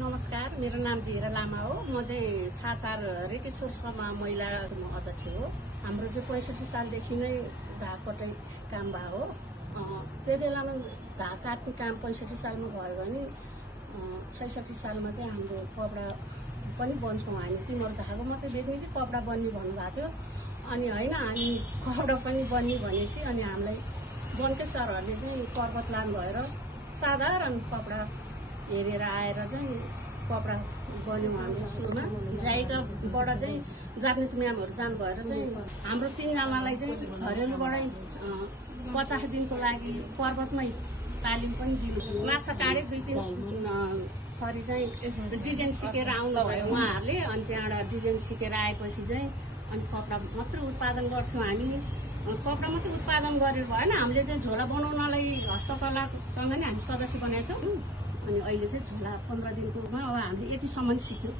नमस्कार, मेरो नाम झिरा लामा हो। म चाहिँ थाचार रेकेश्वर सभा महिला अध्यक्ष हो। हाम्रो चाहिँ 65 सालदेखि नै धाग कटाइ काम भयो हो। त्यो बेलामा धाग काट्ने काम 65 सालमा भयो भने 66 सालमा चाहिँ हाम्रो कपडा पनि बन्छौँ हामी। तिमीहरू धागो मात्रै बेच्ने कि कपडा बन्ने भन्नुभएको थियो। अनि होइन, हामी कपडा पनि बन्ने भनेपछि अनि हामीलाई बनकै सरहरूले चाहिँ पर्वत लानु भएर साधारण कपडा हेरेर आएर चाहिँ कपडा बन्यौँ। हाम्रो सुरुमा जायगाबाट चाहिँ जापानिज म्यामहरू जानु भएर चाहिँ हाम्रो 3 जनालाई चाहिँ घरेलुबाटै 50 दिनको लागि पर्वतमै तालिम पनि दिनु। माछा काटे 2-3 थरी चाहिँ डिजाइन सिकेर आउनुभयो उहाँहरूले। अनि त्यहाँबाट डिजाइन सिकेर आएपछि चाहिँ अनि कपडा मात्रै उत्पादन गर्थ्यौँ हामी। कपडा मात्रै उत्पादन गरेर भएन, हामीले चाहिँ झोला बनाउनलाई हस्तकलासँग नै हामी सदस्य बनाएको थियौँ। अनि अहिले चाहिँ झोला 15 दिनको रूपमा अब हामीले यतिसम्म सिक्यौँ।